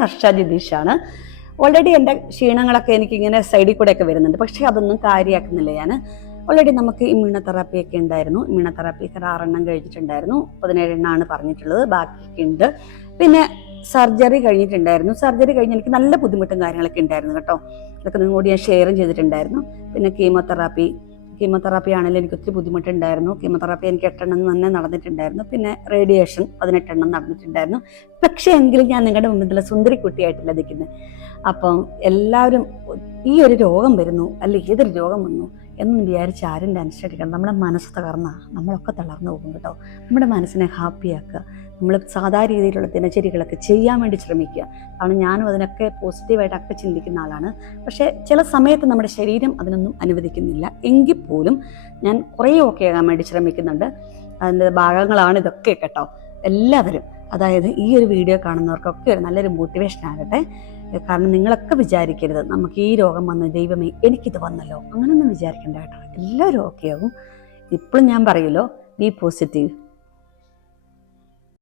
Harsh ജിതീഷാണ്. Already എൻ്റെ ക്ഷീണങ്ങളൊക്കെ എനിക്കിങ്ങനെ സൈഡിൽ കൂടെ ഒക്കെ വരുന്നുണ്ട്, പക്ഷെ അതൊന്നും കാര്യമാക്കുന്നില്ല ഞാൻ. ഓൾറെഡി നമുക്ക് ഇമ്മ്യൂണോതെറാപ്പി ഒക്കെ ഉണ്ടായിരുന്നു. ഇമ്മ്യൂണോതെറാപ്പി 6 കഴിഞ്ഞിട്ടുണ്ടായിരുന്നു. 17 പറഞ്ഞിട്ടുള്ളത്, ബാക്കിയൊക്കെ ഉണ്ട്. പിന്നെ സർജറി കഴിഞ്ഞിട്ടുണ്ടായിരുന്നു. സർജറി കഴിഞ്ഞ് എനിക്ക് നല്ല ബുദ്ധിമുട്ടും കാര്യങ്ങളൊക്കെ ഉണ്ടായിരുന്നു കേട്ടോ. അതൊക്കെ നിങ്ങളോട് ഞാൻ ഷെയറും ചെയ്തിട്ടുണ്ടായിരുന്നു. പിന്നെ കീമോതെറാപ്പി ആണെങ്കിലും എനിക്ക് ഒത്തിരി ബുദ്ധിമുട്ടുണ്ടായിരുന്നു. കീമോതെറാപ്പി എനിക്ക് 8 തന്നെ നടന്നിട്ടുണ്ടായിരുന്നു. പിന്നെ റേഡിയേഷൻ 18 നടന്നിട്ടുണ്ടായിരുന്നു. പക്ഷേ എങ്കിലും ഞാൻ നിങ്ങളുടെ മുമ്പിൽ സുന്ദരി കുട്ടിയായിട്ടില്ല നിൽക്കുന്നത്. അപ്പം എല്ലാവരും ഈ ഒരു രോഗം വരുന്നു, അല്ലെങ്കിൽ ഏതൊരു രോഗം വന്നു എന്ന് വിചാരിച്ച് ആരും ടെൻഷൻ അടിക്കണം. നമ്മുടെ മനസ്സ് തകർന്നാൽ നമ്മളൊക്കെ തളർന്നു പോകും കേട്ടോ. നമ്മുടെ മനസ്സിനെ ഹാപ്പിയാക്കുക. നമ്മൾ സാധാരണ രീതിയിലുള്ള ദിനചര്യകളൊക്കെ ചെയ്യാൻ വേണ്ടി ശ്രമിക്കുക. കാരണം ഞാനും അതിനൊക്കെ പോസിറ്റീവായിട്ടൊക്കെ ചിന്തിക്കുന്ന ആളാണ്. പക്ഷേ ചില സമയത്ത് നമ്മുടെ ശരീരം അതിനൊന്നും അനുവദിക്കുന്നില്ല. എങ്കിൽ പോലും ഞാൻ കുറേ ഓക്കെ ആകാൻ വേണ്ടി ശ്രമിക്കുന്നുണ്ട്. അതിൻ്റെ ഭാഗങ്ങളാണ് ഇതൊക്കെ കേട്ടോ. എല്ലാവരും, അതായത് ഈ ഒരു വീഡിയോ കാണുന്നവർക്കൊക്കെ ഒരു നല്ലൊരു മോട്ടിവേഷൻ ആകട്ടെ. കാരണം നിങ്ങളൊക്കെ വിചാരിക്കരുത് നമുക്ക് ഈ രോഗം വന്നു, ദൈവമേ എനിക്കിത് വന്നല്ലോ, അങ്ങനെയൊന്നും വിചാരിക്കണ്ട കേട്ടോ. എല്ലാവരും ഓക്കെ ആകും. ഇപ്പോഴും ഞാൻ പറയുമല്ലോ, ബി പോസിറ്റീവ്.